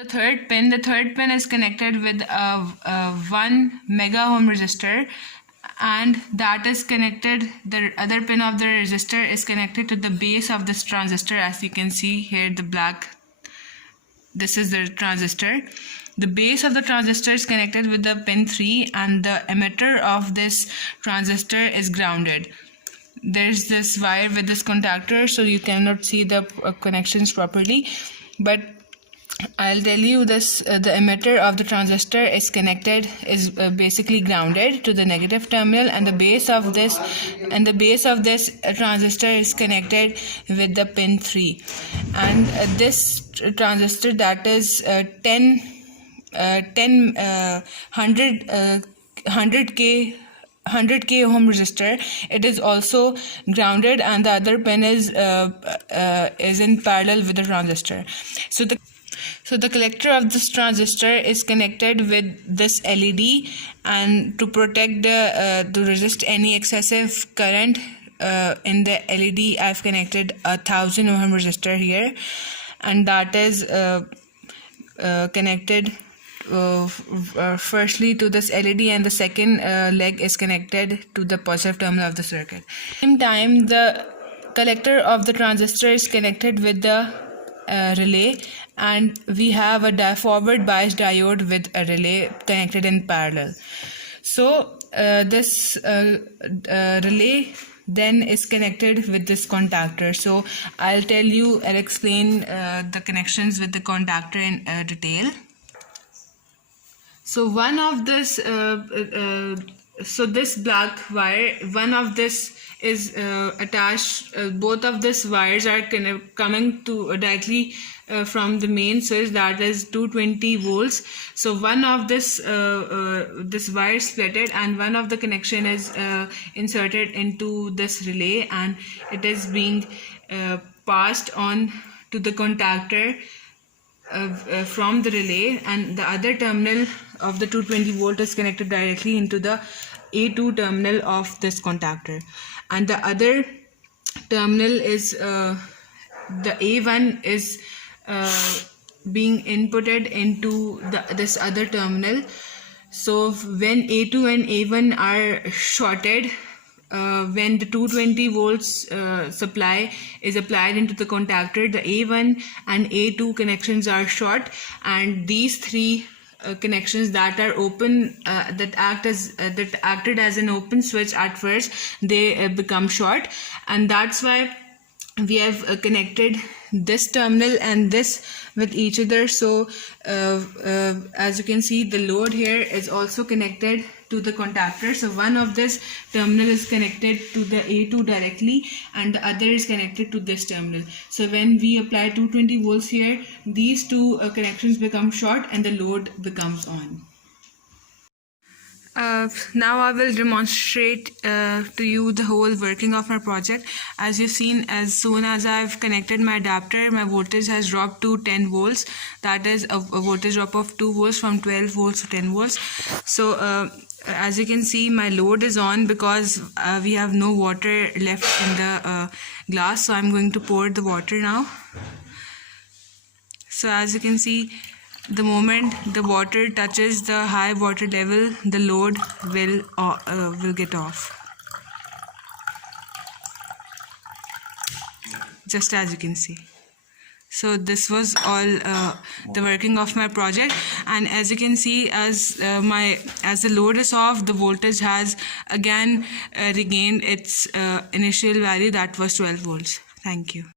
The third pin is connected with a 1 mega ohm resistor, and that is connected, the other pin of the resistor is connected to the base of this transistor. As you can see here, the black, this is the transistor. The base of the transistor is connected with the pin 3, and the emitter of this transistor is grounded. There's this wire with this contactor, so you cannot see the connections properly, but I'll tell you this, the emitter of the transistor is basically grounded to the negative terminal, and the base of this transistor is connected with the pin 3, and this transistor, that is 100k ohm resistor, it is also grounded, and the other pin is in parallel with the transistor. So the collector of this transistor is connected with this LED, and to protect to resist any excessive current in the LED, I've connected a 1000 ohm resistor here, and that is connected firstly to this LED, and the second leg is connected to the positive terminal of the circuit. At the same time, the collector of the transistor is connected with the relay, and we have a forward bias diode with a relay connected in parallel. So this relay then is connected with this contactor. So I'll explain the connections with the contactor in detail. So one of this so this black wire, one of this is attached, both of these wires are coming to directly from the main switch, that is 220 volts. So one of this wire is splitted, and one of the connection is inserted into this relay, and it is being passed on to the contactor from the relay, and the other terminal of the 220 volt is connected directly into the A2 terminal of this contactor, and the other terminal is the A1 is being inputted into this other terminal. So when A2 and A1 are shorted, when the 220 volts supply is applied into the contactor, the A1 and A2 connections are short, and these three connections that are open, that acted as an open switch at first, they become short, and that's why we have connected this terminal and this with each other. So as you can see, the load here is also connected to the contactor. So one of this terminal is connected to the A2 directly, and the other is connected to this terminal. So when we apply 220 volts here, these two connections become short and the load becomes on. Now I will demonstrate to you the whole working of my project. As you've seen, as soon as I've connected my adapter, my voltage has dropped to 10 volts. That is a voltage drop of 2 volts from 12 volts to 10 volts. So as you can see, my load is on because we have no water left in the glass. So I'm going to pour the water now. So as you can see, the moment the water touches the high water level, the load will get off. Just as you can see. So this was all the working of my project, and as you can see, as the load is off, the voltage has again regained its initial value, that was 12 volts. Thank you.